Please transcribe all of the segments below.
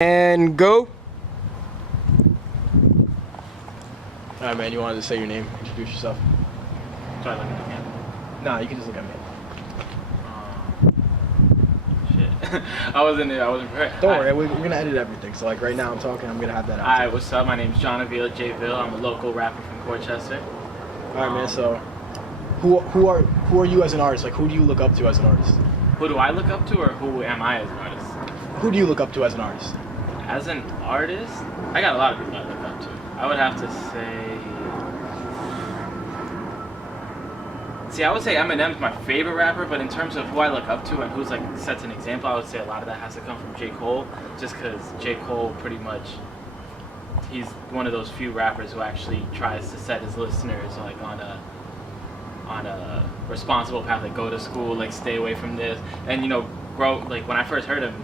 And go. Alright, man, you wanted to say your name, introduce yourself. Try looking at me. Nah, you can just look at me. Shit. I wasn't prepared. Don't worry, we're gonna edit everything. So like right now I'm talking, I'm gonna have that out. Alright, what's up? My name's JVille, JVille. I'm a local rapper from Corchester. Alright, man, so who are you as an artist? Like, who do you look up to as an artist? Who do I look up to, or who am I as an artist? Who do you look up to as an artist? As an artist, I got a lot of people I look up to. I would have to say... I would say Eminem's my favorite rapper, but in terms of who I look up to and who's like sets an example, I would say a lot of that has to come from J. Cole, just because J. Cole pretty much, he's one of those few rappers who actually tries to set his listeners like on a responsible path, like go to school, like stay away from this, and you know, grow. Like when I first heard him,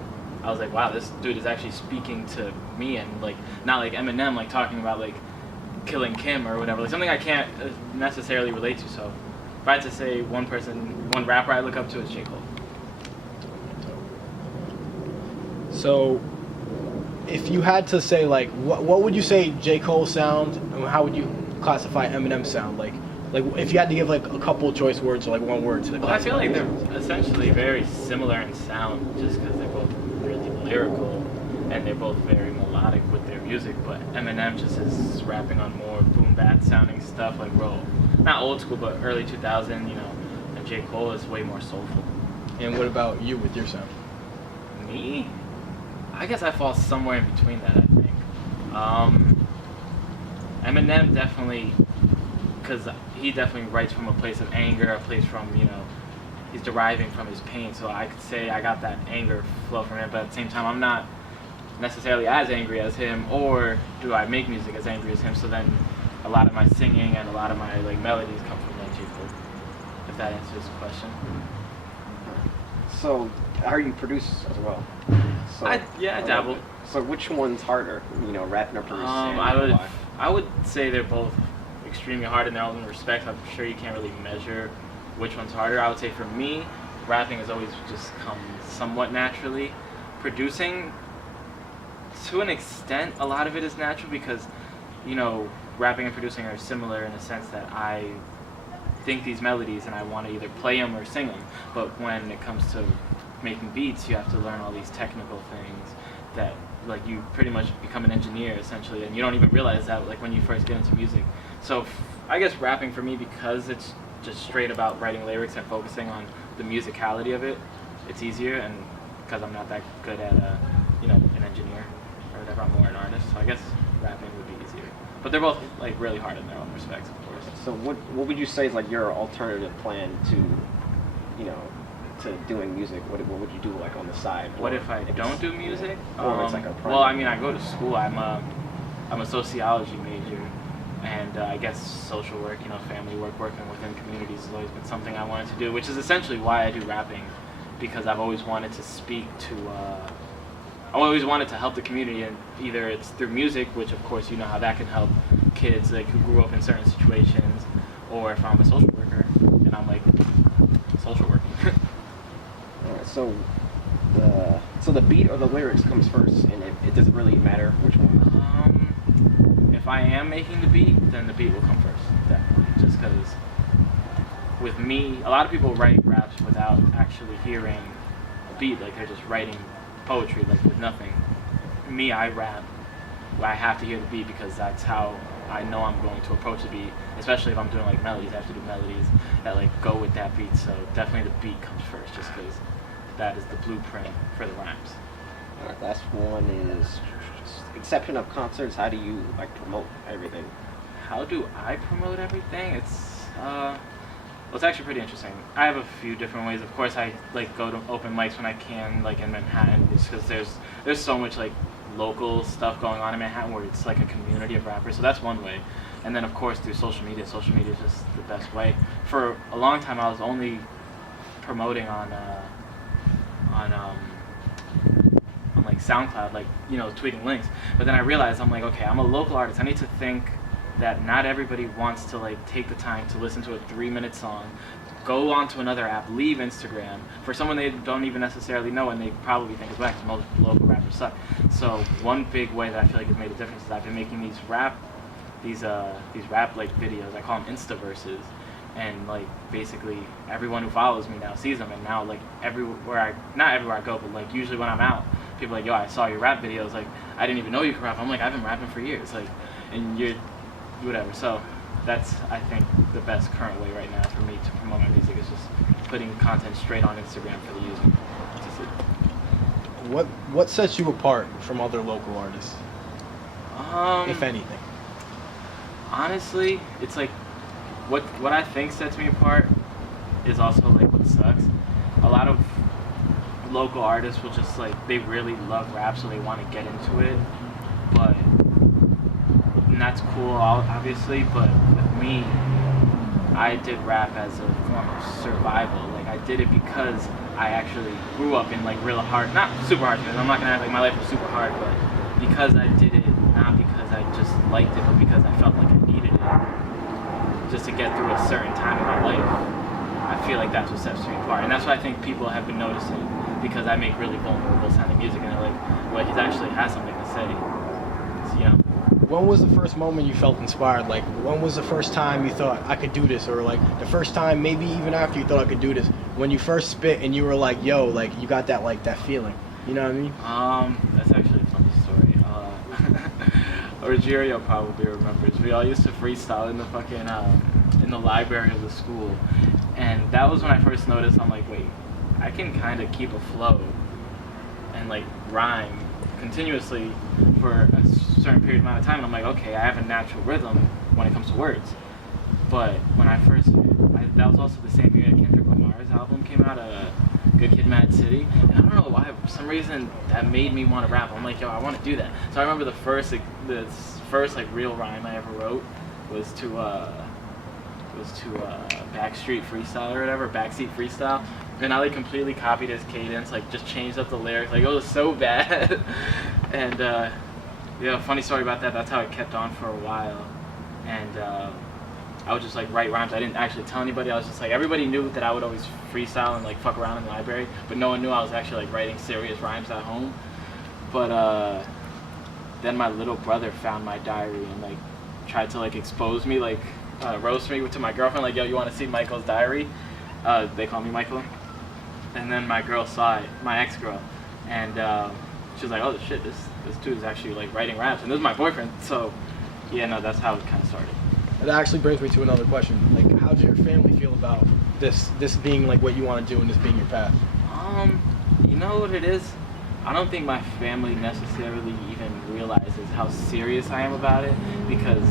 I was like, wow, this dude is actually speaking to me, and like not like Eminem, like talking about like killing Kim or whatever, like something I can't necessarily relate to. So if I had to say one rapper I look up to is J. Cole. So if you had to say like what would you say J. Cole sound, and how would you classify Eminem sound? Like if you had to give like a couple choice words or like one word to the Well, I feel like they're essentially very similar in sound, just because they're both really lyrical and they're both very melodic with their music. But Eminem just is rapping on more boom bap sounding stuff, like not old school, but early 2000, you know. And J. Cole is way more soulful. And what about you with your sound? Me? I guess I fall somewhere in between that, I think. Eminem definitely, because he definitely writes from a place of anger, a place from, you know, he's deriving from his pain. So I could say I got that anger flow from him, but at the same time, I'm not necessarily as angry as him, or do I make music as angry as him? So then a lot of my singing and a lot of my like melodies come from like J. Cole, if that answers the question. So, I heard you produce as well. So, I dabble. So which one's harder, you know, rapping or producing? I would say they're both extremely hard in their own respects. I'm sure you can't really measure which one's harder. I would say for me, rapping has always just come somewhat naturally. Producing, to an extent, a lot of it is natural because, you know, rapping and producing are similar in the sense that I think these melodies and I want to either play them or sing them. But when it comes to making beats, you have to learn all these technical things that, like, you pretty much become an engineer essentially, and you don't even realize that like when you first get into music. So I guess rapping for me, because it's just straight about writing lyrics and focusing on the musicality of it, it's easier, and because I'm not that good at you know, an engineer or whatever, I'm more an artist. So I guess rapping would be easier. But they're both like really hard in their own respects, of course. So what would you say is like your alternative plan to, you know, to doing music? What would you do like on the side? What if I don't do music? Or it's like a well, I mean, I go to school. I'm a sociology major, and I guess social work, you know, family work, working within communities has always been something I wanted to do, which is essentially why I do rapping, because I've always wanted to speak to. I always wanted to help the community, and either it's through music, which of course you know how that can help kids like who grew up in certain situations, or if I'm a social worker and I'm like social working. Alright, so the beat or the lyrics comes first, and it doesn't really matter which one. If I am making the beat, then the beat will come first, definitely. Just because with me, a lot of people write raps without actually hearing a beat, like they're just writing poetry like with nothing. Me, I rap. I have to hear the beat because that's how I know I'm going to approach the beat. Especially if I'm doing like melodies, I have to do melodies that like go with that beat. So definitely the beat comes first, just because that is the blueprint for the rhymes. Alright, last one is just exception of concerts. How do you like promote everything? How do I promote everything? Well, it's actually pretty interesting. I have a few different ways. Of course, I like go to open mics when I can, like in Manhattan, just because there's so much like local stuff going on in Manhattan where it's like a community of rappers. So that's one way. And then of course through social media. Social media is just the best way. For a long time, I was only promoting on like SoundCloud, like, you know, tweeting links. But then I realized, I'm like, okay, I'm a local artist. I need to think that not everybody wants to like take the time to listen to a 3-minute song, go onto another app, leave Instagram for someone they don't even necessarily know, and they probably think is whack. Most local rappers never suck. So one big way that I feel like has made a difference is I've been making these rap like videos. I call them Instaverses, and like basically everyone who follows me now sees them. And now like not everywhere I go, but like usually when I'm out, people are like, yo, I saw your rap videos. Like I didn't even know you could rap. I'm like, I've been rapping for years. Like, and you're whatever. So that's, I think, the best current way right now for me to promote my music is just putting content straight on Instagram for the user to see. What sets you apart from other local artists, if anything? Honestly, it's like what I think sets me apart is also like what sucks. A lot of local artists will just like, they really love rap, so they want to get into it, and that's cool, obviously. But with me, I did rap as a form of survival. Like I did it because I actually grew up in like real hard, not super hard times. I'm not gonna act like my life was super hard, but because I did it, not because I just liked it, but because I felt like I needed it just to get through a certain time in my life. I feel like that's what sets me apart, and that's what I think people have been noticing, because I make really vulnerable sounding music, and they're like, well, he actually has something to say. So, you know. When was the first moment you felt inspired? Like, when was the first time you thought I could do this? Or like the first time, maybe even after you thought I could do this, when you first spit and you were like, yo, like you got that, like that feeling. You know what I mean? That's actually a funny story. Rogerio probably remembers. We all used to freestyle in the fucking in the library of the school, and that was when I first noticed. I'm like, wait, I can kind of keep a flow and like rhyme continuously for a certain period amount of time, and I'm like, okay, I have a natural rhythm when it comes to words. But when I first, that was also the same year that Kendrick Lamar's album came out, Good Kid, Mad City, and I don't know why, for some reason that made me want to rap. I'm like, yo, I want to do that. So I remember the first like real rhyme I ever wrote was to Backstreet Freestyle or whatever, Backseat Freestyle. And I like completely copied his cadence, like just changed up the lyrics, like it was so bad. And yeah, funny story about that. That's how it kept on for a while. And I would just like write rhymes. I didn't actually tell anybody. I was just like, everybody knew that I would always freestyle and like fuck around in the library, but no one knew I was actually like writing serious rhymes at home. But then my little brother found my diary and like tried to like expose me, like roast me to my girlfriend, like, yo, you want to see Michael's diary? They call me Michael. And then my girl saw it, my ex-girl, and she was like, oh shit, this dude is actually like writing raps, and this is my boyfriend. So yeah, no, that's how it kind of started. That actually brings me to another question. Like, how does your family feel about this being like what you want to do and this being your path? You know what it is? I don't think my family necessarily even realizes how serious I am about it, because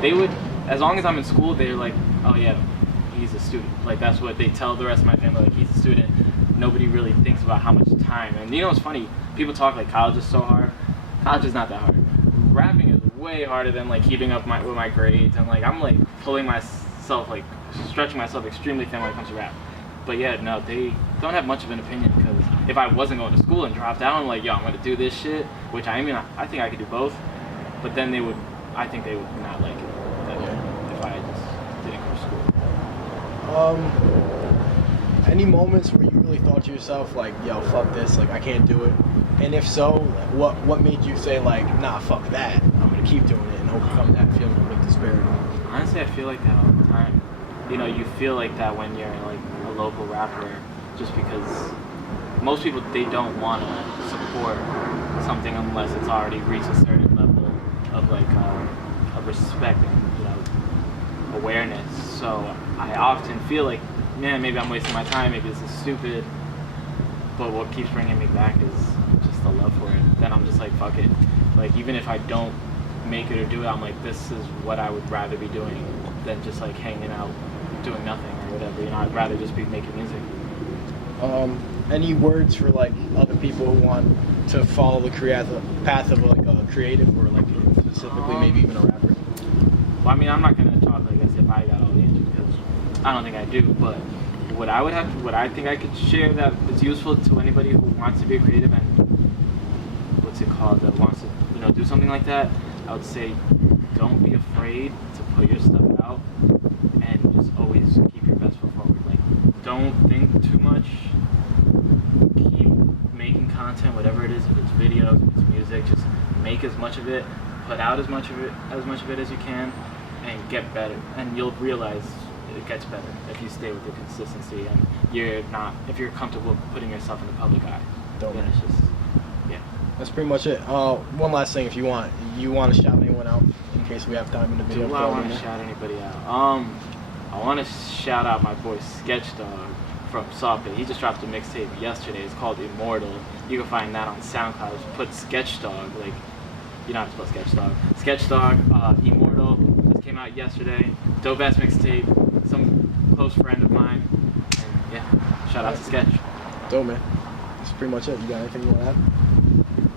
they would, as long as I'm in school, they're like, oh yeah, he's a student. Like that's what they tell the rest of my family, like he's a student. Nobody really thinks about how much time. And you know what's funny? People talk like college is so hard. College is not that hard. Rapping is way harder than like keeping up with my grades, and like I'm like pulling myself, like stretching myself extremely thin when it comes to rap. But yeah, no, they don't have much of an opinion, because if I wasn't going to school and dropped out, I'm like, yo, I'm gonna do this shit, which I mean, I think I could do both. But then I think they would not like it if I just didn't go to school. Any moments where you really thought to yourself like, yo, fuck this, like I can't do it? And if so, what made you say like, nah, fuck that, I'm gonna keep doing it and overcome that feeling of like disparity? Honestly, I feel like that all the time. You know, you feel like that when you're like a local rapper, just because most people, they don't want to support something unless it's already reached a certain level of like of respect and, you know, awareness. So I often feel like, man, maybe I'm wasting my time, maybe this is stupid, but what keeps bringing me back is just the love for it. Then I'm just like, fuck it. Like, even if I don't make it or do it, I'm like, this is what I would rather be doing than just like hanging out doing nothing or whatever. You know, I'd rather just be making music. Any words for like other people who want to follow the path of like a creative, or like specifically maybe even a rapper? Well, I mean, I'm not gonna talk like as if I got all the answers, because I don't think I do. But what I think I could share that is useful to anybody who wants to be a creative and that wants to, you know, do something like that, I would say, don't be afraid to put your stuff out, and just always keep your best foot forward. Like, don't think too much. Keep making content, whatever it is, if it's videos, if it's music, just make as much of it, put out as much of it as you can, and get better. And you'll realize it gets better if you stay with the consistency and if you're comfortable putting yourself in the public eye. Dope, Then man. it's just, yeah. That's pretty much it. One last thing, if you want to shout anyone out in case we have time in the video. Do I want to shout anybody out? I want to shout out my boy Sketch Dog from Sawpit. He just dropped a mixtape yesterday. It's called Immortal. You can find that on SoundCloud. Just put Sketch Dog, like, you know how to spell Sketch Dog. Sketch Dog, Immortal, just came out yesterday. Dope ass mixtape. Some close friend of mine. And yeah, shout out to Sketch. Dope, man. That's pretty much it. You got anything you want to add?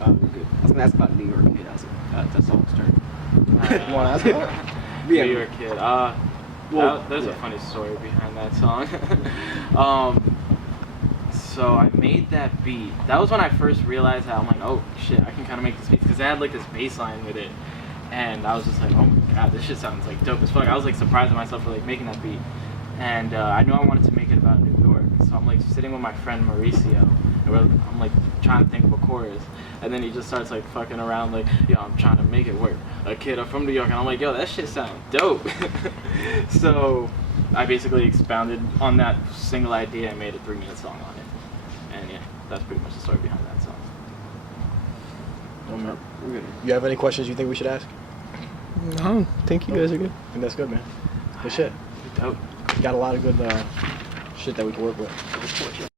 We're good. I was gonna ask about New York Kid. That's all started. You want to ask about it? Yeah. New York Kid. There's a funny story behind that song. So I made that beat. That was when I first realized how I'm like, oh shit, I can kind of make this beat, because it had like this bass line with it, and I was just like, oh my god, this shit sounds like dope as fuck. I was like surprised at myself for like making that beat, and I knew I wanted to make it about New York, so I'm like sitting with my friend Mauricio, and I'm like trying to think of a chorus, and then he just starts like fucking around like, yo, I'm trying to make it work. A kid, I'm from New York, and I'm like, yo, that shit sounds dope. So I basically expounded on that single idea and made a 3-minute song on it. And yeah, that's pretty much the story behind that song. Oh, man. We're good. You have any questions you think we should ask? No, I think you guys are good. I think that's good, man. Good shit. Dope. Got a lot of good shit that we can work with.